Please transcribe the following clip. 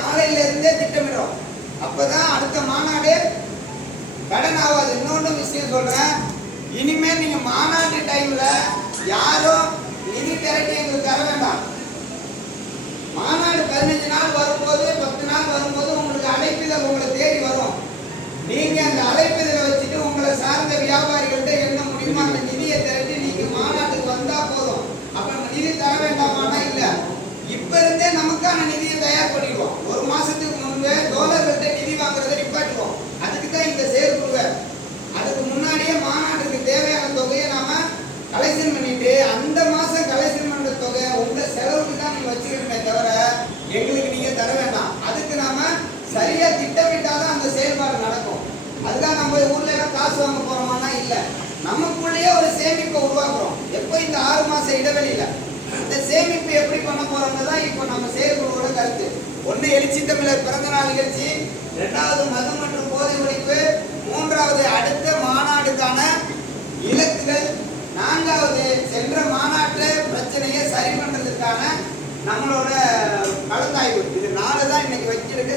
நாளையில இருந்தே திட்டமிடும். அப்பதான் அடுத்த மாநாடு கடன் ஆகாது. இன்னொன்று விஷயம் சொல்றேன், இனிமேல் நீங்க மாநாட்டு டைம்ல யாரும் நிதி திரட்டி எங்களுக்கு தர வேண்டாம். மாநாடு 15 நாள் வரும்போது 10 நாள் வரும்போது உங்களுக்கு அழைப்பிதழ் உங்களை தேடி வரும். நீங்க அந்த அழைப்பிதழை வச்சுட்டு உங்களை சார்ந்த வியாபாரிகள்கிட்ட என்ன முடியுமோ அந்த நிதியை திரட்டி நீங்க மாநாட்டுக்கு வந்தா போதும். அப்ப நம்ம நிதி தர வேண்டாமானா இல்ல, இப்ப இருந்தே நமக்கான நிதியை தயார் பண்ணிடுவோம். ஒரு மாசத்துக்கு முன்பே டோலர்கள்ட்ட நிதி வாங்குறதை நிப்பாட்டுவோம். அதுக்கு தான் இந்த செயற்குழுவை. அதுக்கு முன்னாடியே மாநாட்டுக்கு தேவையான தொகையை நாம கலெக்ஷன் பண்ணிட்டு அந்த மாசம் கலெக்ஷன் பண்ற தொகை உங்க செலவுக்கு தான் நீங்க வச்சுக்கணுமே தவிர எங்களுக்கு நீங்க தர வேண்டாம். அதுக்கு நாம சரியா திட்டமிட்டாதான் அந்த செயல்பாடு நடக்கும். அதுதான் நம்ம ஊர்ல எல்லாம் காசு வாங்க போறோமானா இல்ல, நமக்குள்ளேயே ஒரு சேமிப்பை உருவாக்குறோம். எப்போ இந்த 6 மாச இடைவெளியில இந்த சேமிப்பு எப்படி பண்ண போறோம்னு இப்போ நம்ம செயற்குழுவோட கருத்து. ஒன்னு எழுச்சி தமிழர் பிறந்த நாள் நிகழ்ச்சி, 2வது மது மற்றும் போதை ஒழிப்பு, 3வது அடுத்த மாநாடுக்கான இலக்குகள், 4வது சென்ற மாநாட்டு பிரச்சனையை சரி பண்றதுக்கான நம்மளோட கலந்தாய்வு. இது 4 தான் இன்னைக்கு வச்சிருக்க